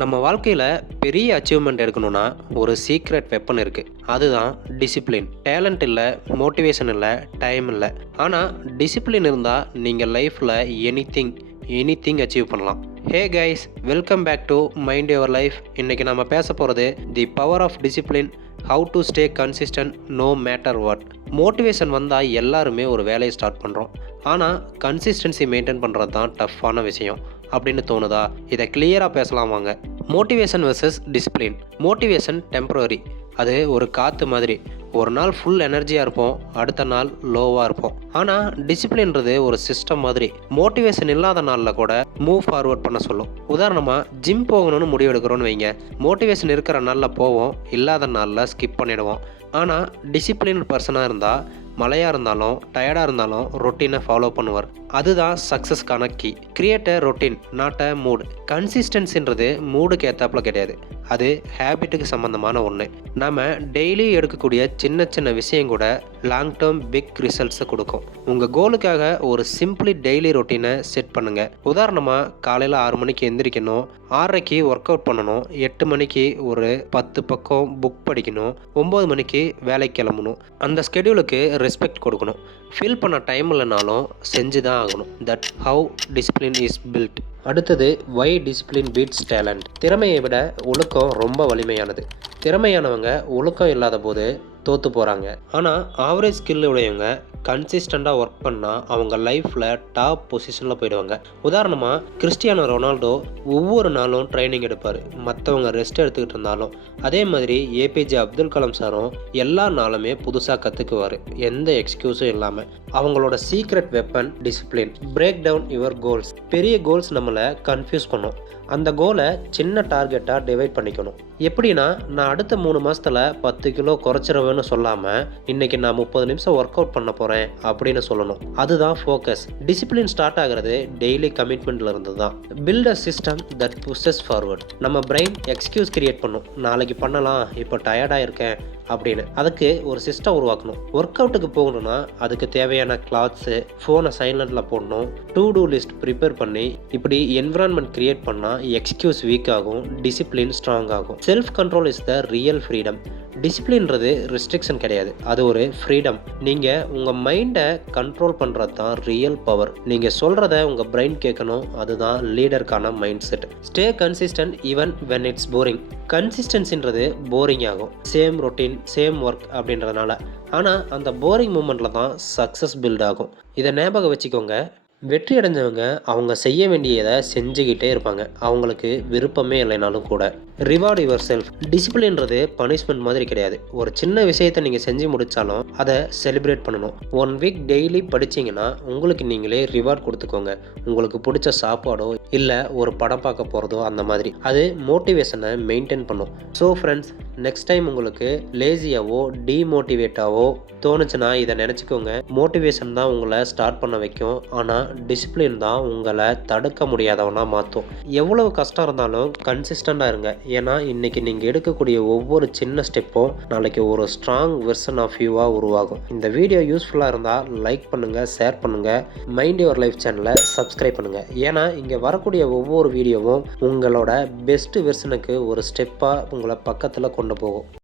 நம்ம வாழ்க்கையில் பெரிய அச்சீவ்மெண்ட் எடுக்கணும்னா ஒரு சீக்ரெட் வெப்பன் இருக்குது. அதுதான் டிசிப்ளின். டேலண்ட் இல்லை, மோட்டிவேஷன் இல்லை, டைம் இல்லை. ஆனால் டிசிப்ளின் இருந்தால் நீங்கள் லைஃப்பில் எனிதிங் அச்சீவ் பண்ணலாம். Hey guys, welcome back to mind your life. இன்றைக்கி நம்ம பேச போகிறது the power of discipline, how to stay consistent no matter what. Motivation வந்தால் எல்லாருமே ஒரு வேலையை ஸ்டார்ட் பண்ணுறோம். ஆனால் கன்சிஸ்டன்சி மெயின்டைன் பண்ணுறது தான் டஃப்பான விஷயம் அப்படின்னு தோணுதா? இதை கிளியராக பேசலாம் வாங்க. Motivation versus discipline. Motivation temporary, அது ஒரு காற்று மாதிரி. ஒரு நாள் ஃபுல் எனர்ஜியாக இருப்போம், அடுத்த நாள் லோவாக இருப்போம். ஆனால் டிசிப்ளின்றது ஒரு சிஸ்டம் மாதிரி. மோட்டிவேஷன் இல்லாத நாளில் கூட மூவ் ஃபார்வர்ட் பண்ண சொல்லும். உதாரணமாக ஜிம் போகணும்னு முடிவு எடுக்கிறோன்னு வைங்க. மோட்டிவேஷன் இருக்கிற நாளில் போவோம், இல்லாத நாளில் ஸ்கிப் பண்ணிடுவோம். ஆனால் டிசிப்ளின் பர்சனாக இருந்தால் மழையாக இருந்தாலும் டயர்டாக இருந்தாலும் ரொட்டீனை ஃபாலோ பண்ணுவார். அதுதான் சக்ஸஸ்க்கான key. Create a routine, not a mood. கன்சிஸ்டன்சின்றது மூடுக்கு ஏற்றாப்புல கிடையாது, அது ஹேபிட்டுக்கு சம்மந்தமான ஒன்று. நம்ம டெய்லி எடுக்கக்கூடிய சின்ன சின்ன விஷயம் கூட லாங் டேர்ம் பிக் ரிசல்ட்ஸை கொடுக்கும். உங்கள் கோலுக்காக ஒரு சிம்பிளி டெய்லி ரொட்டீனை செட் பண்ணுங்கள். உதாரணமாக காலையில் 6 மணிக்கு எந்திரிக்கணும், 6:30க்கு ஒர்க் அவுட் பண்ணணும், 8 மணிக்கு ஒரு 10 பக்கம் புக் படிக்கணும், 9 மணிக்கு வேலைக்கு கிளம்பணும். அந்த ஸ்கெடியூலுக்கு ரெஸ்பெக்ட் கொடுக்கணும். ஃபில் பண்ண டைம் இல்லைனாலும் செஞ்சு தான் ஆகணும். That how discipline is built. அடுத்தது, வை டிசிப்ளின் பீட்ஸ் டேலண்ட். திறமையை விட ஒழுக்கம் ரொம்ப வலிமையானது. திறமையானவங்க ஒழுக்கம் இல்லாத போது தோற்று போகிறாங்க. ஆனால் ஆவரேஜ் ஸ்கில் உடையவங்க கன்சிஸ்டண்ட்டாக ஒர்க் பண்ணால் அவங்க லைஃப்பில் டாப் பொசிஷனில் போயிடுவாங்க. உதாரணமாக கிறிஸ்டியானோ ரொனால்டோ ஒவ்வொரு நாளும் ட்ரைனிங் எடுப்பார், மற்றவங்க ரெஸ்ட் எடுத்துக்கிட்டு இருந்தாலும். அதே மாதிரி ஏபிஜே அப்துல் கலாம் சாரும் எல்லா நாளுமே புதுசாக கற்றுக்குவார், எந்த எக்ஸ்கியூஸும் இல்லாமல். அவங்களோட secret weapon discipline. Break down your goals. பெரிய கோல்ஸ் நம்மளை கன்ஃபியூஸ் பண்ணும். அந்த கோலை சின்ன டார்கெட்டாக டிவைட் பண்ணிக்கணும். எப்படின்னா, நான் அடுத்த 3 மாதத்தில் 10 கிலோ குறைச்சிருவேன்னு சொல்லாமல், இன்றைக்கி நான் 30 நிமிஷம் ஒர்க் அவுட் பண்ண போகிறேன் அப்படின்னு சொல்லணும். அதுதான் ஃபோக்கஸ். டிசிப்ளின் ஸ்டார்ட் ஆகிறது டெய்லி கமிட்மெண்ட்டில் இருந்து தான். Build a system that pushes forward. நம்ம பிரெயின் எக்ஸ்கியூஸ் கிரியேட் பண்ணும், நாளைக்கு பண்ணலாம், இப்போ டயர்டாக இருக்கேன் அப்படின்னு. அதுக்கு ஒரு சிஸ்டம் உருவாக்கணும். ஒர்க் அவுட்டுக்கு போகணும்னா அதுக்கு தேவையான கிளாத்ஸு, ஃபோனை சைலண்டில் போடணும், டு டூ லிஸ்ட் ப்ரிப்பேர் பண்ணி, இப்படி என்விரான்மெண்ட் கிரியேட் பண்ணால் எக்ஸ்கியூஸ் வீக் ஆகும், டிசிப்ளின் ஸ்ட்ராங் ஆகும். Self control is the real freedom. டிசிப்ளின்றது ரெஸ்ட்ரிக்ஷன் கிடையாது, அது ஒரு ஃப்ரீடம். நீங்கள் உங்கள் மைண்டை கண்ட்ரோல் பண்ணுறது தான் ரியல் பவர். நீங்கள் சொல்கிறத உங்கள் பிரெயின் கேட்கணும், அதுதான் லீடருக்கான mind set. Stay consistent even when it's boring. கன்சிஸ்டன்சின்றது போரிங் ஆகும், சேம் ரொட்டீன் சேம் ஒர்க் அப்படின்றதுனால. ஆனால் அந்த போரிங் மூமெண்ட்டில் தான் சக்ஸஸ் பில்ட் ஆகும். இதை ஞாபகம் வச்சுக்கோங்க. வெற்றி அடைஞ்சவங்க அவங்க செய்ய வேண்டியதை செஞ்சுக்கிட்டே இருப்பாங்க, அவங்களுக்கு விருப்பமே இல்லைனாலும் கூட. Reward yourself. டிசிப்ளின்றது பனிஷ்மெண்ட் மாதிரி கிடையாது. ஒரு சின்ன விஷயத்தை நீங்கள் செஞ்சு முடித்தாலும் அதை செலிப்ரேட் பண்ணணும். 1 வீக் டெய்லி படிச்சிங்கன்னா உங்களுக்கு நீங்களே ரிவார்ட் கொடுத்துக்கோங்க. உங்களுக்கு பிடிச்ச சாப்பாடோ இல்லை ஒரு படம் பார்க்க போகிறதோ, அந்த மாதிரி. அது மோட்டிவேஷனை மெயின்டைன் பண்ணும். ஸோ ஃப்ரெண்ட்ஸ், நெக்ஸ்ட் டைம் உங்களுக்கு லேசியாவோ டிமோட்டிவேட்டாவோ தோணுச்சுன்னா இதை நினச்சிக்கோங்க. மோட்டிவேஷன் தான் உங்களை ஸ்டார்ட் பண்ண வைக்கும், ஆனால் டிசிப்ளின் தான் உங்களை தடுக்க முடியாதவனா மாற்றும். எவ்வளவு கஷ்டம் இருந்தாலும் கன்சிஸ்டண்டாக இருங்க. ஏன்னா இன்றைக்கி நீங்கள் எடுக்கக்கூடிய ஒவ்வொரு சின்ன ஸ்டெப்பும் நாளைக்கு ஒரு ஸ்ட்ராங் வெர்ஷன் ஆஃப் யூவாக உருவாகும். இந்த வீடியோ யூஸ்ஃபுல்லாக இருந்தால் லைக் பண்ணுங்கள், ஷேர் பண்ணுங்கள், மைண்ட் யுவர் லைஃப் சேனலை சப்ஸ்கிரைப் பண்ணுங்கள். ஏன்னா இங்கே வரக்கூடிய ஒவ்வொரு வீடியோவும் உங்களோட பெஸ்ட் வெர்ஷனுக்கு ஒரு ஸ்டெப்பாக உங்களை பக்கத்தில் கொண்டு போகும்.